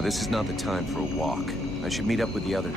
This is not the time for a walk. I should meet up with the other...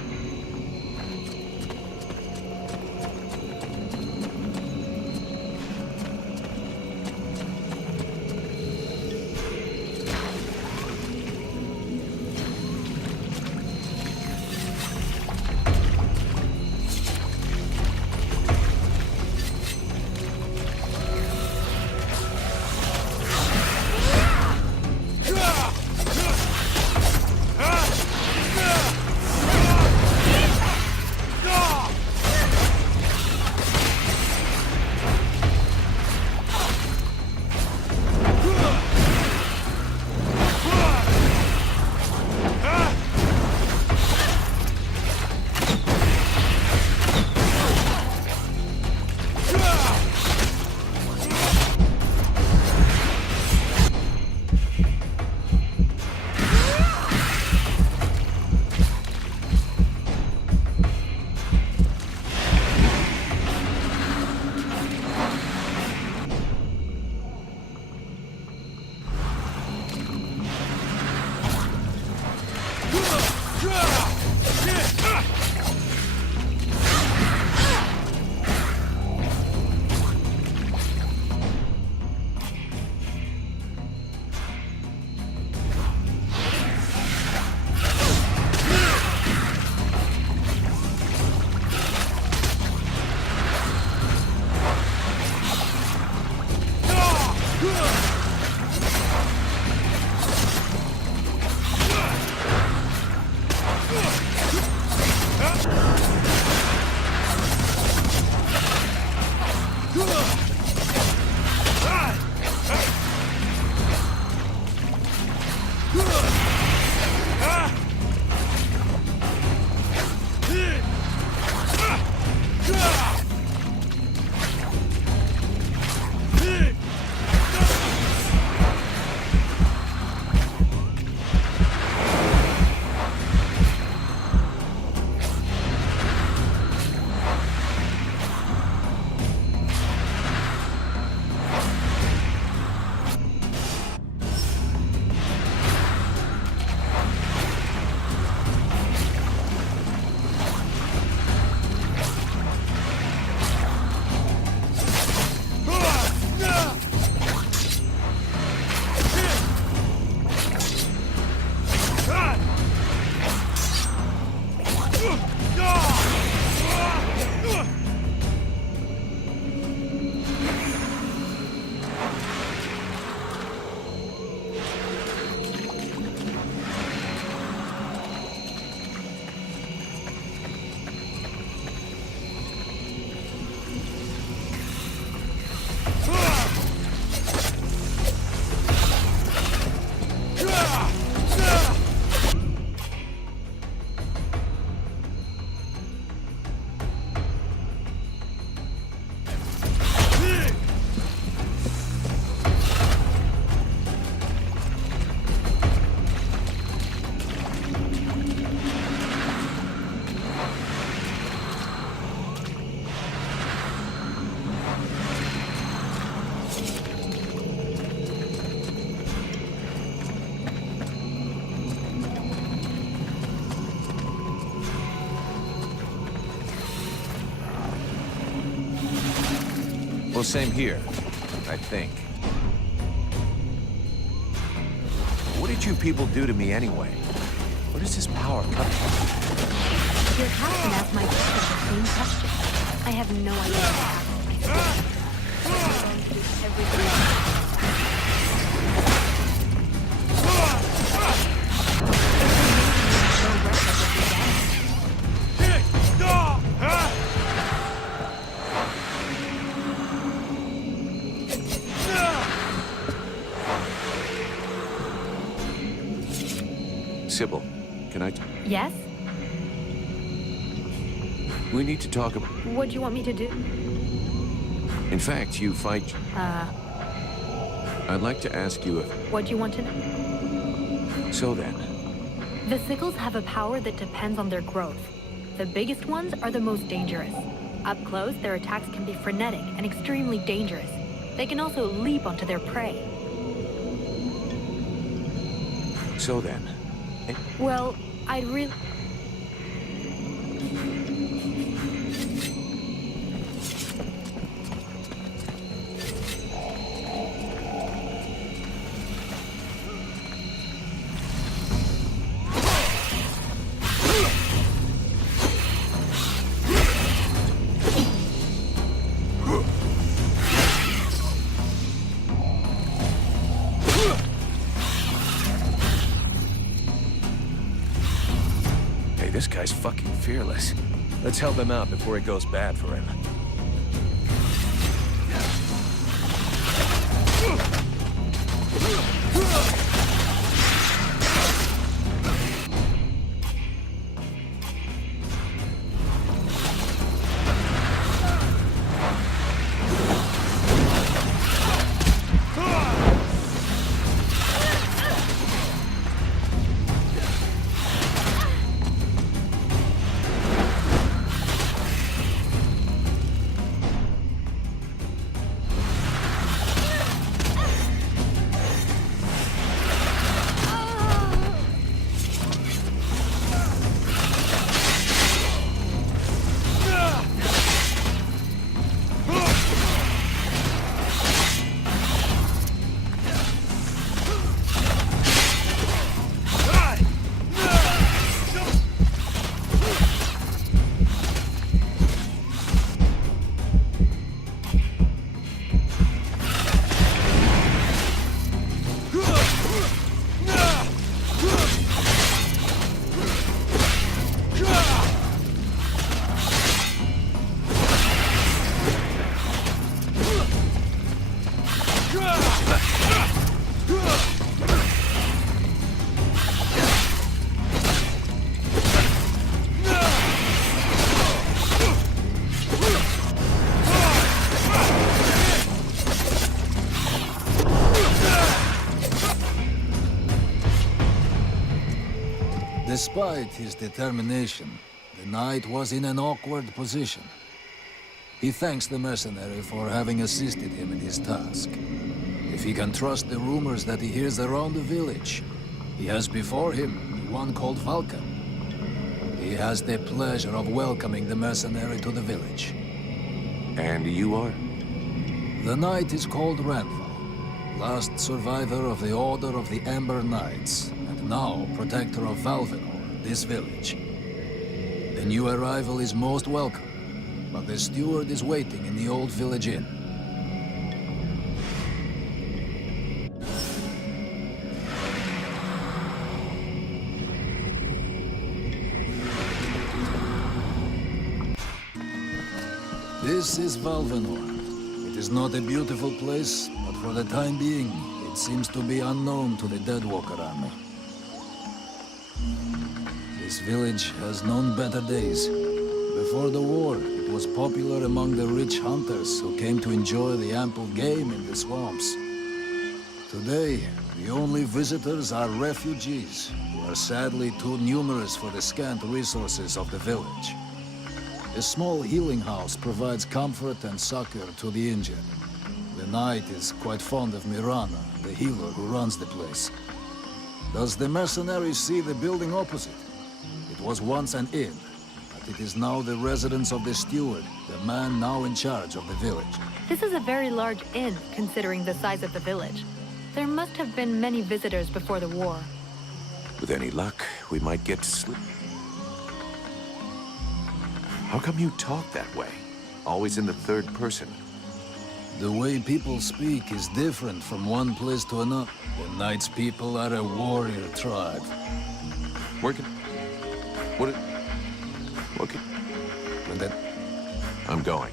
Well, same here, I think. What did you people do to me anyway? Where does this power come from? Your captain asked my sister the same question. I have no idea what happened. Everything Sybil, can I... Yes? We need to talk about... What do you want me to do? In fact, you fight... I'd like to ask you if... What do you want to know? So then... The sickles have a power that depends on their growth. The biggest ones are the most dangerous. Up close, their attacks can be frenetic and extremely dangerous. They can also leap onto their prey. So then, Well, I'd really... Hey, this guy's fucking fearless. Let's help him out before it goes bad for him. Despite his determination, the knight was in an awkward position. He thanks the mercenary for having assisted him in his task. If he can trust the rumors that he hears around the village, he has before him one called Falcon. He has the pleasure of welcoming the mercenary to the village. And you are? The knight is called Ranval, last survivor of the Order of the Ember Knights, and now protector of Valvenor, this village. The new arrival is most welcome, but the steward is waiting in the old village inn. This is Valvenor. It is not a beautiful place, but for the time being, it seems to be unknown to the Deadwalker army. This village has known better days. Before the war, it was popular among the rich hunters who came to enjoy the ample game in the swamps. Today, the only visitors are refugees, who are sadly too numerous for the scant resources of the village. A small healing house provides comfort and succor to the injured. The knight is quite fond of Mirana, the healer who runs the place. Does the mercenary see the building opposite? It was once an inn, but it is now the residence of the steward, the man now in charge of the village. This is a very large inn, considering the size of the village. There must have been many visitors before the war. With any luck, we might get to sleep. How come you talk that way? Always in the third person. The way people speak is different from one place to another. The knight's people are a warrior tribe. Working? What can... When that... I'm going.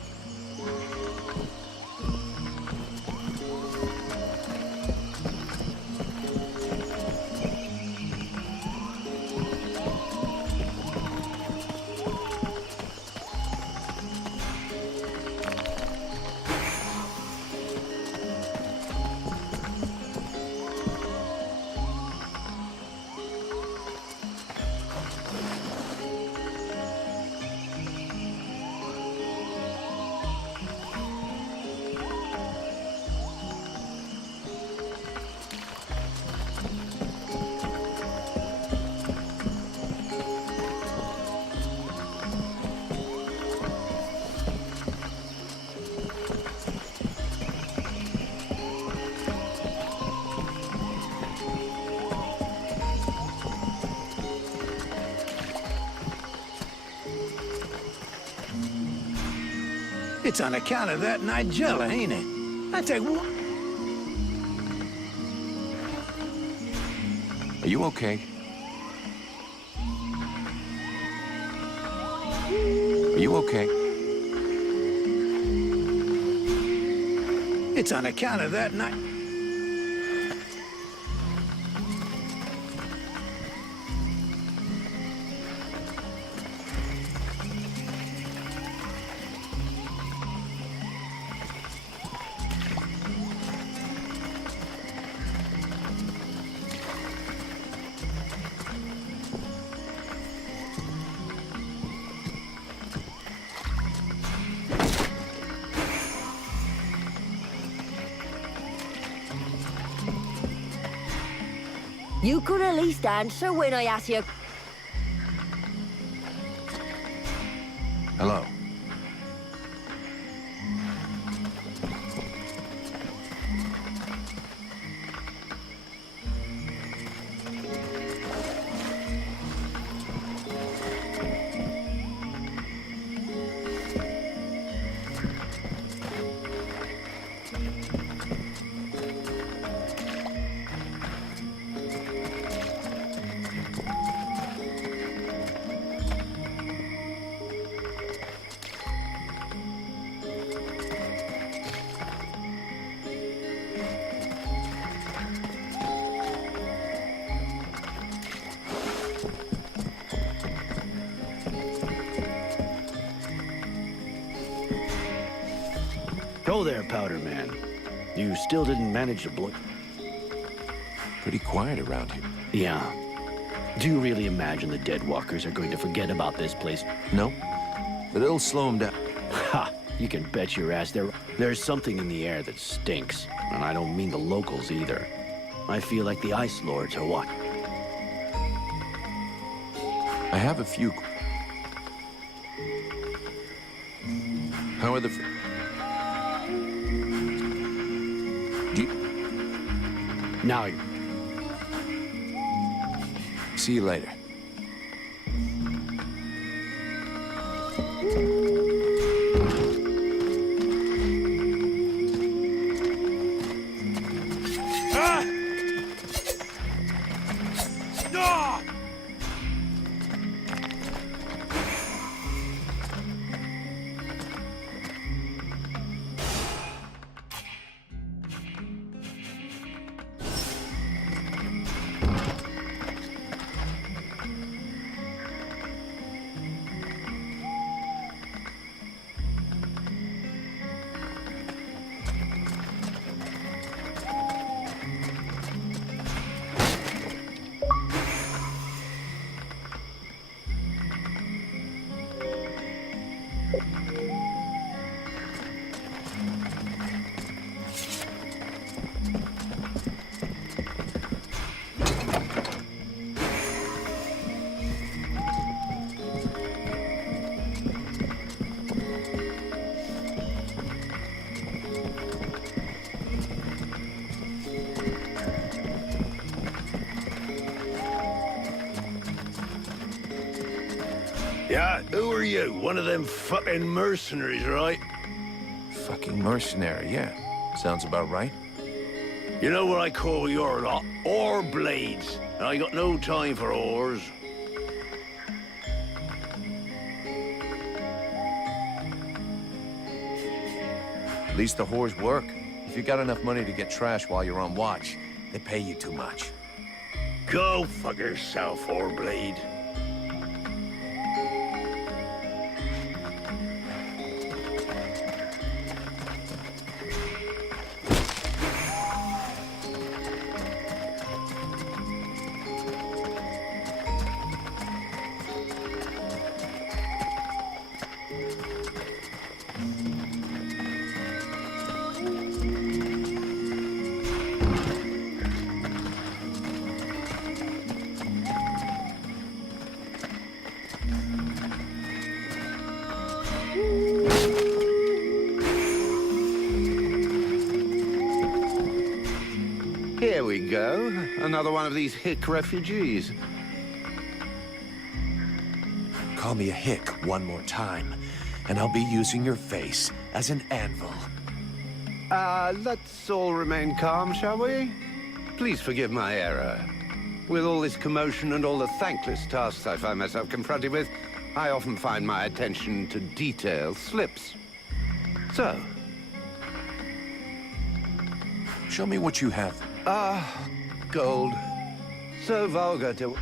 It's on account of that Nigella, ain't it? I tell you what. Are you okay? Are you okay? It's on account of that night. You could at least answer when I ask you. Hello. Go there, Powder Man. You still didn't manage to blow... Pretty quiet around here. Yeah. Do you really imagine the Deadwalkers are going to forget about this place? No? But it'll slow them down. Ha! You can bet your ass there's something in the air that stinks. And I don't mean the locals either. I feel like the Ice Lords are what? I have a few... How are the... Do you... Now, See you later. Yeah, who are you? One of them fucking mercenaries, right? Fucking mercenary, yeah. Sounds about right. You know what I call your lot? Ore blades. And I got no time for ores. At least the whores work. If you got enough money to get trash while you're on watch, they pay you too much. Go fuck yourself, ore blade. Here we go. Another one of these hick refugees. Call me a hick one more time, and I'll be using your face as an anvil. Let's all remain calm, shall we? Please forgive my error. With all this commotion and all the thankless tasks I find myself confronted with, I often find my attention to detail slips. So, Show me what you have. gold. So vulgar to...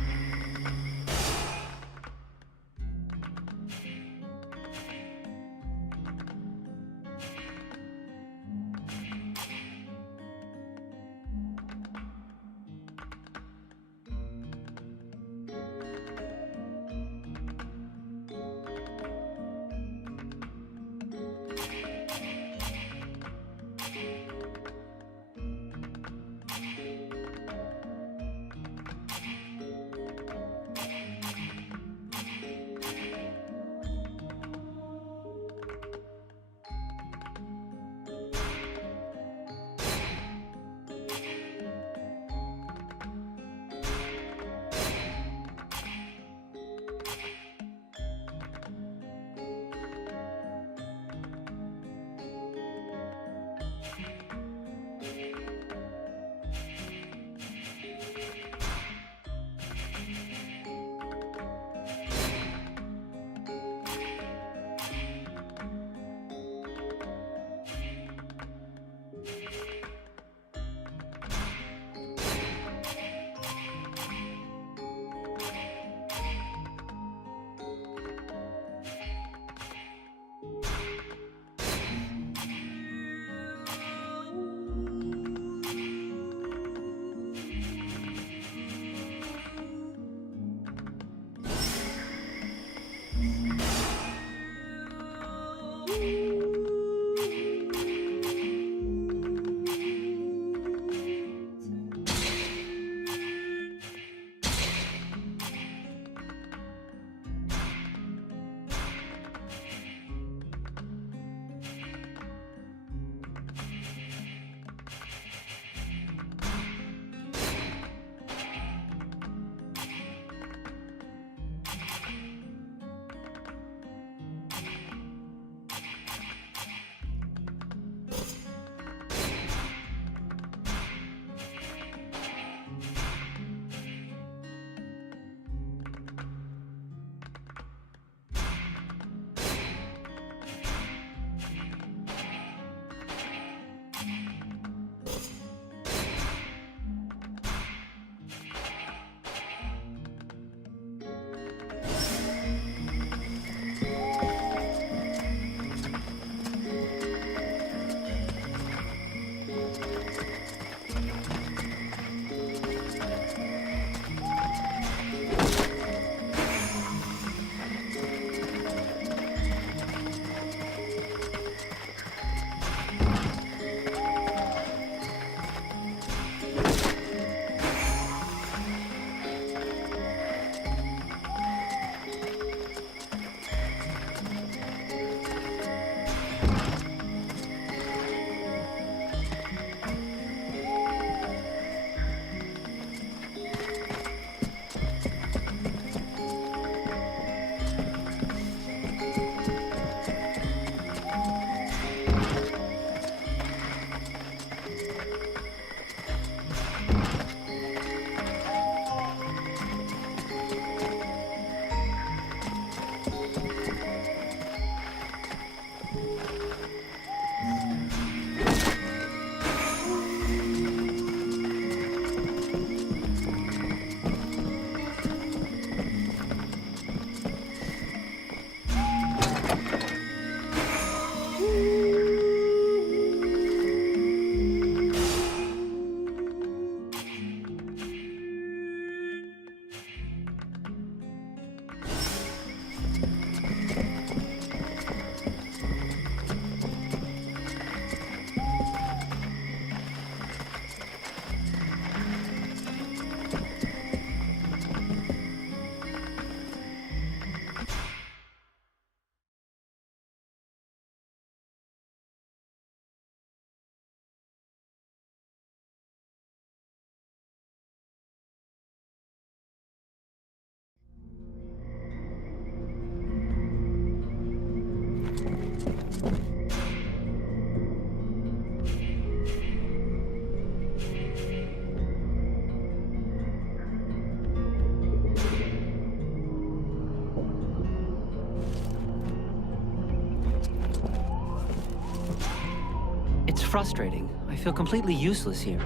It's frustrating. I feel completely useless here.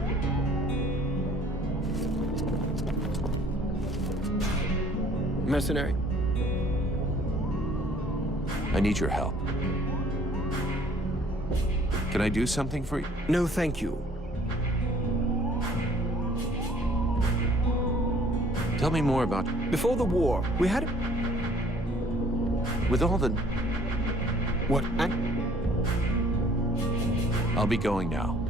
Mercenary. I need your help. Can I do something for you? No, thank you. Tell me more about... Before the war, we had... With all the... What? I'll be going now.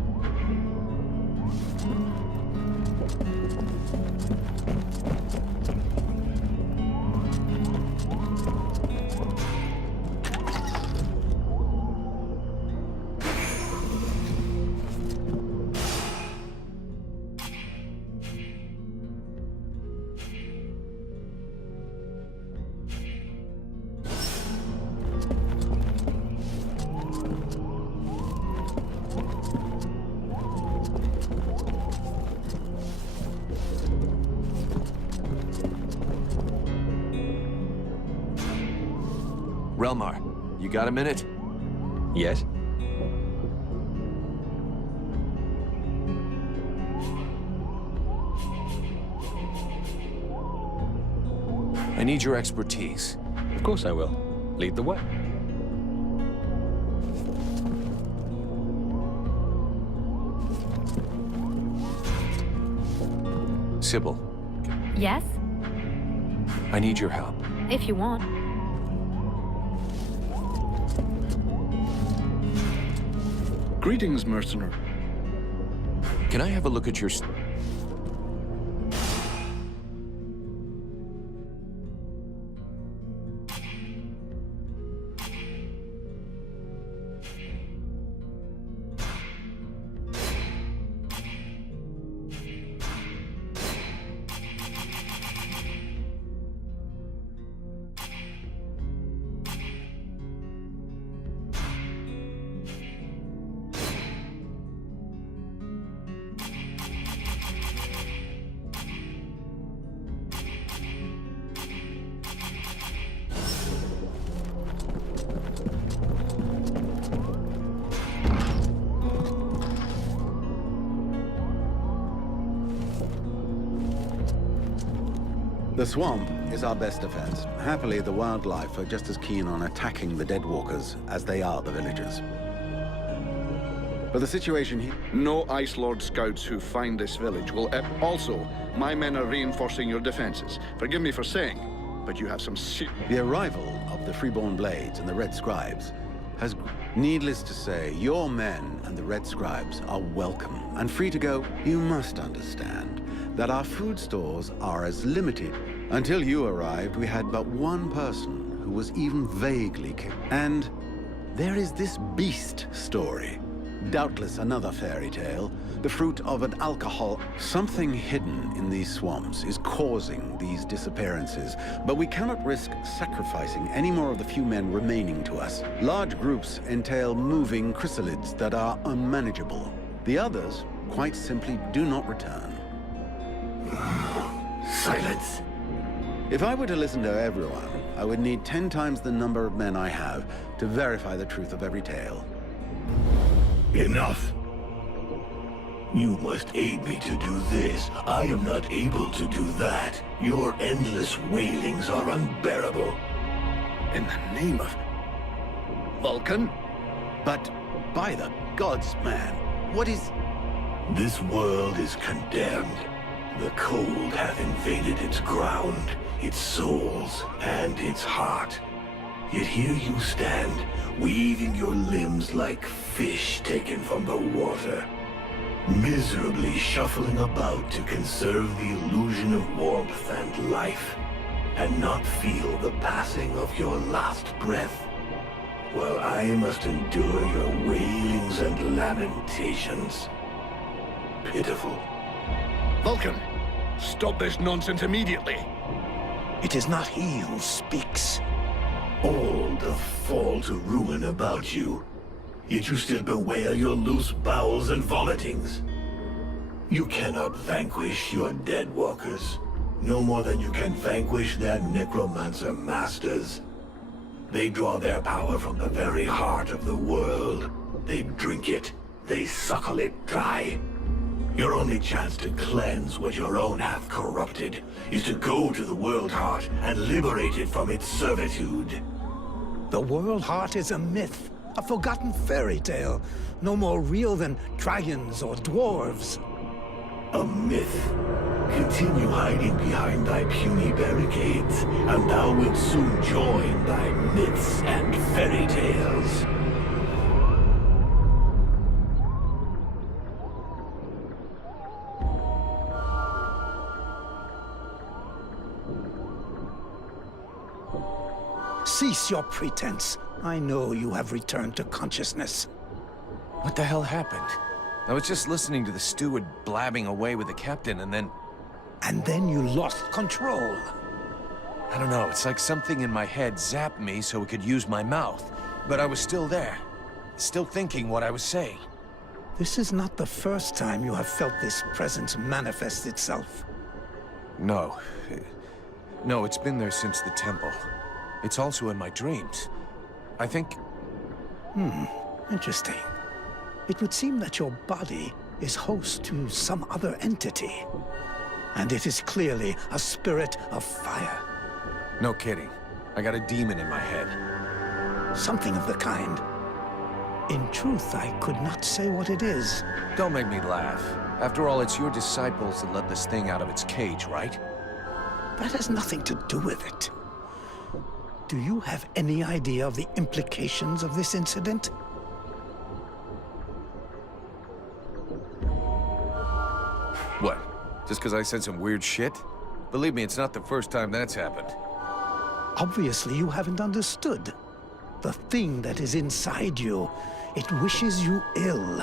Relmar, you got a minute? Yes? I need your expertise. Of course I will. Lead the way. Sybil, Yes? I need your help. If you want. Greetings, mercenary. Can I have a look at your... The swamp is our best defense. Happily, the wildlife are just as keen on attacking the Deadwalkers as they are the villagers. But the situation here... No Ice Lord scouts who find this village will... Also, my men are reinforcing your defenses. Forgive me for saying, but you have some The arrival of the Freeborn Blades and the Red Scribes has... Needless to say, your men and the Red Scribes are welcome and free to go. You must understand that our food stores are as limited. Until you arrived, we had but one person who was even vaguely And there is this beast story. Doubtless another fairy tale, the fruit of an alcohol. Something hidden in these swamps is causing these disappearances, but we cannot risk sacrificing any more of the few men remaining to us. Large groups entail moving chrysalids that are unmanageable. The others, quite simply, do not return. Silence. If I were to listen to everyone, I would need 10 times the number of men I have to verify the truth of every tale. Enough. You must aid me to do this. I am not able to do that. Your endless wailings are unbearable. In the name of... Vulcan? But by the gods, man, what is... This world is condemned. The cold hath invaded its ground, its souls, and its heart. Yet here you stand, weaving your limbs like fish taken from the water, miserably shuffling about to conserve the illusion of warmth and life, and not feel the passing of your last breath, while I must endure your wailings and lamentations. Pitiful. Vulcan, stop this nonsense immediately. It is not he who speaks. All the fall to ruin about you. Yet you still bewail your loose bowels and vomitings. You cannot vanquish your Deadwalkers, no more than you can vanquish their necromancer masters. They draw their power from the very heart of the world. They drink it, they suckle it dry. Your only chance to cleanse what your own have corrupted is to go to the World Heart and liberate it from its servitude. The World Heart is a myth, a forgotten fairy tale, no more real than dragons or dwarves. A myth. Continue hiding behind thy puny barricades, and thou wilt soon join thy myths and fairy tales. Cease your pretense. I know you have returned to consciousness. What the hell happened? I was just listening to the steward blabbing away with the captain, and then... And then you lost control. I don't know, it's like something in my head zapped me so it could use my mouth. But I was still there. Still thinking what I was saying. This is not the first time you have felt this presence manifest itself. No. No, it's been there since the temple. It's also in my dreams. I think... Interesting. It would seem that your body is host to some other entity. And it is clearly a spirit of fire. No kidding. I got a demon in my head. Something of the kind. In truth, I could not say what it is. Don't make me laugh. After all, it's your disciples that let this thing out of its cage, right? That has nothing to do with it. Do you have any idea of the implications of this incident? What? Just because I said some weird shit? Believe me, it's not the first time that's happened. Obviously, you haven't understood. The thing that is inside you, it wishes you ill.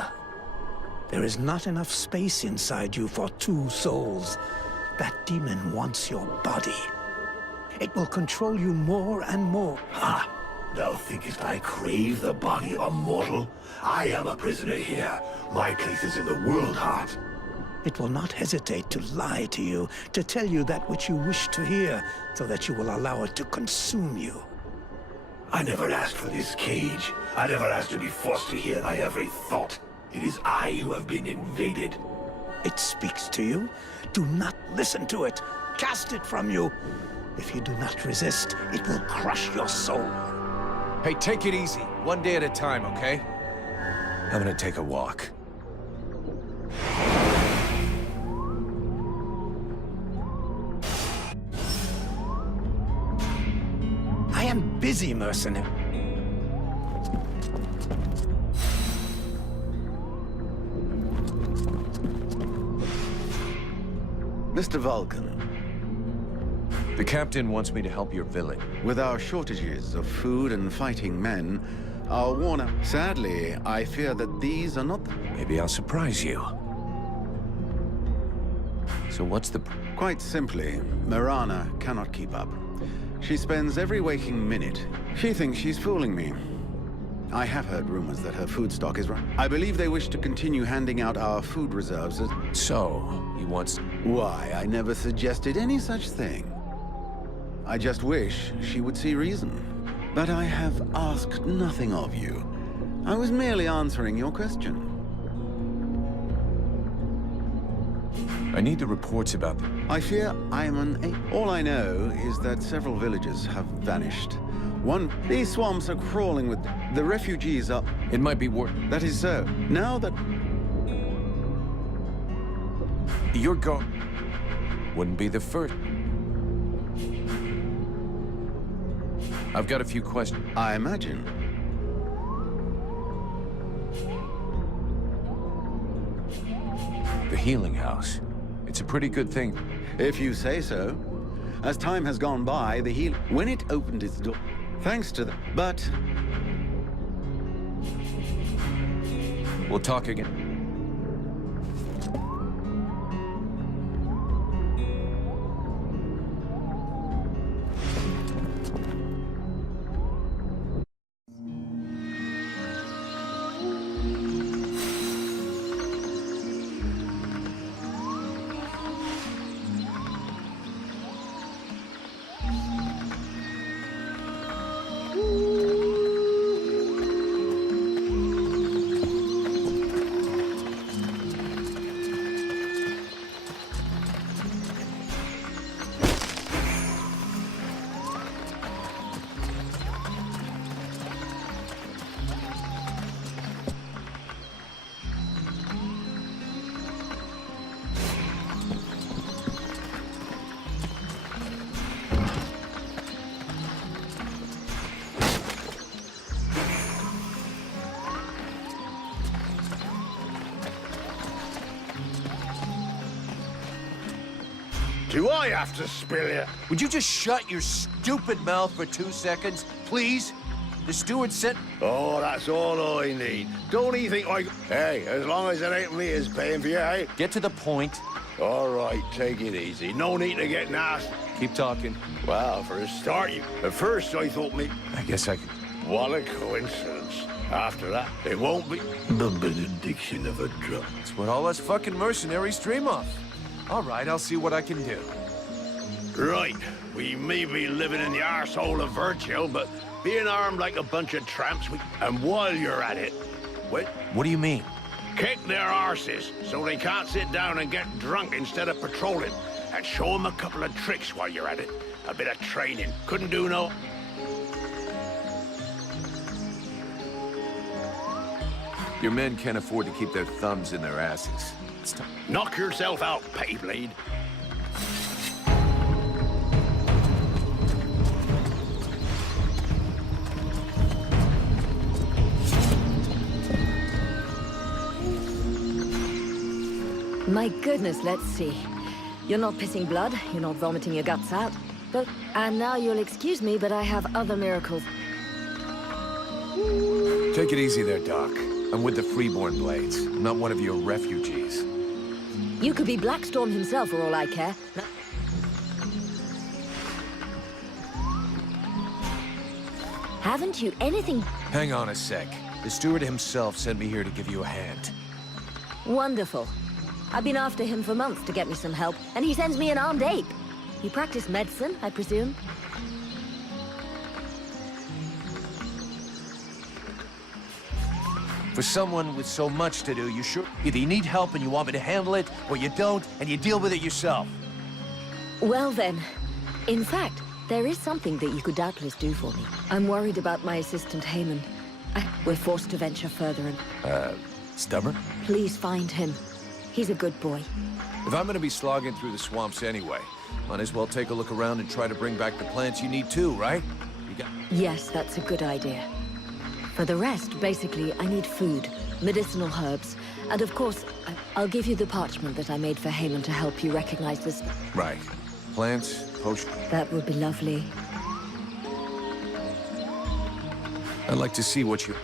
There is not enough space inside you for two souls. That demon wants your body. It will control you more and more. Ha! Thou thinkest I crave the body of a mortal? I am a prisoner here. My place is in the World Heart. It will not hesitate to lie to you, to tell you that which you wish to hear, so that you will allow it to consume you. I never asked for this cage. I never asked to be forced to hear thy every thought. It is I who have been invaded. It speaks to you. Do not listen to it. Cast it from you. If you do not resist, it will crush your soul. Hey, take it easy. One day at a time, okay? I'm gonna take a walk. I am busy, mercenary. Mr. Vulcan, The captain wants me to help your village. with our shortages of food and fighting men, our Warner... Sadly, I fear that these are not... Maybe I'll surprise you. So what's the... Quite simply, Mirana cannot keep up. She spends every waking minute. She thinks she's fooling me. I have heard rumors that her food stock is right. I believe they wish to continue handing out our food reserves as... So, he wants... Why, I never suggested any such thing. I just wish she would see reason. But I have asked nothing of you. I was merely answering your question. I need the reports about them. I fear I am all I know is that several villages have vanished. These swamps are crawling with... The refugees are... It might be worth... That is so. Now that... You're going... Wouldn't be the first. I've got a few questions. I imagine. The healing house. It's a pretty good thing. If you say so. As time has gone by, when it opened its door... Thanks to the... But... We'll talk again. Do I have to spill it? Would you just shut your stupid mouth for 2 seconds, please? The steward said... Oh, that's all I need. Don't even think I... Hey, as long as it ain't me is paying for you, hey? Get to the point. All right, take it easy. No need to get nasty. Keep talking. Well, for a start, at first I thought me... I guess I could... What a coincidence. After that, it won't be the benediction of a drug. It's what all us fucking mercenaries dream of. All right, I'll see what I can do. Right. We may be living in the arsehole of Virgil, but being armed like a bunch of tramps, and while you're at it... Wait. What do you mean? Kick their arses so they can't sit down and get drunk instead of patrolling. And show them a couple of tricks while you're at it. A bit of training. Couldn't do no... Your men can't afford to keep their thumbs in their asses. It's time. Knock yourself out, Payblade. My goodness, let's see. You're not pissing blood, you're not vomiting your guts out. And now you'll excuse me, but I have other miracles. Take it easy there, Doc. I'm with the Freeborn Blades. I'm not one of your refugees. You could be Blackstorm himself for all I care. Haven't you anything... Hang on a sec. The steward himself sent me here to give you a hand. Wonderful. I've been after him for months to get me some help, and he sends me an armed ape. You practice medicine, I presume? For someone with so much to do, you sure... Either you need help and you want me to handle it, or you don't, and you deal with it yourself. Well then, in fact, there is something that you could doubtless do for me. I'm worried about my assistant, Haman. We're forced to venture further and... Stubborn? Please find him. He's a good boy. If I'm gonna be slogging through the swamps anyway, might as well take a look around and try to bring back the plants you need too, right? You got... Yes, that's a good idea. For the rest, basically, I need food, medicinal herbs, and of course, I'll give you the parchment that I made for Haman to help you recognize this. Right. Plants, potions... That would be lovely. I'd like to see what you...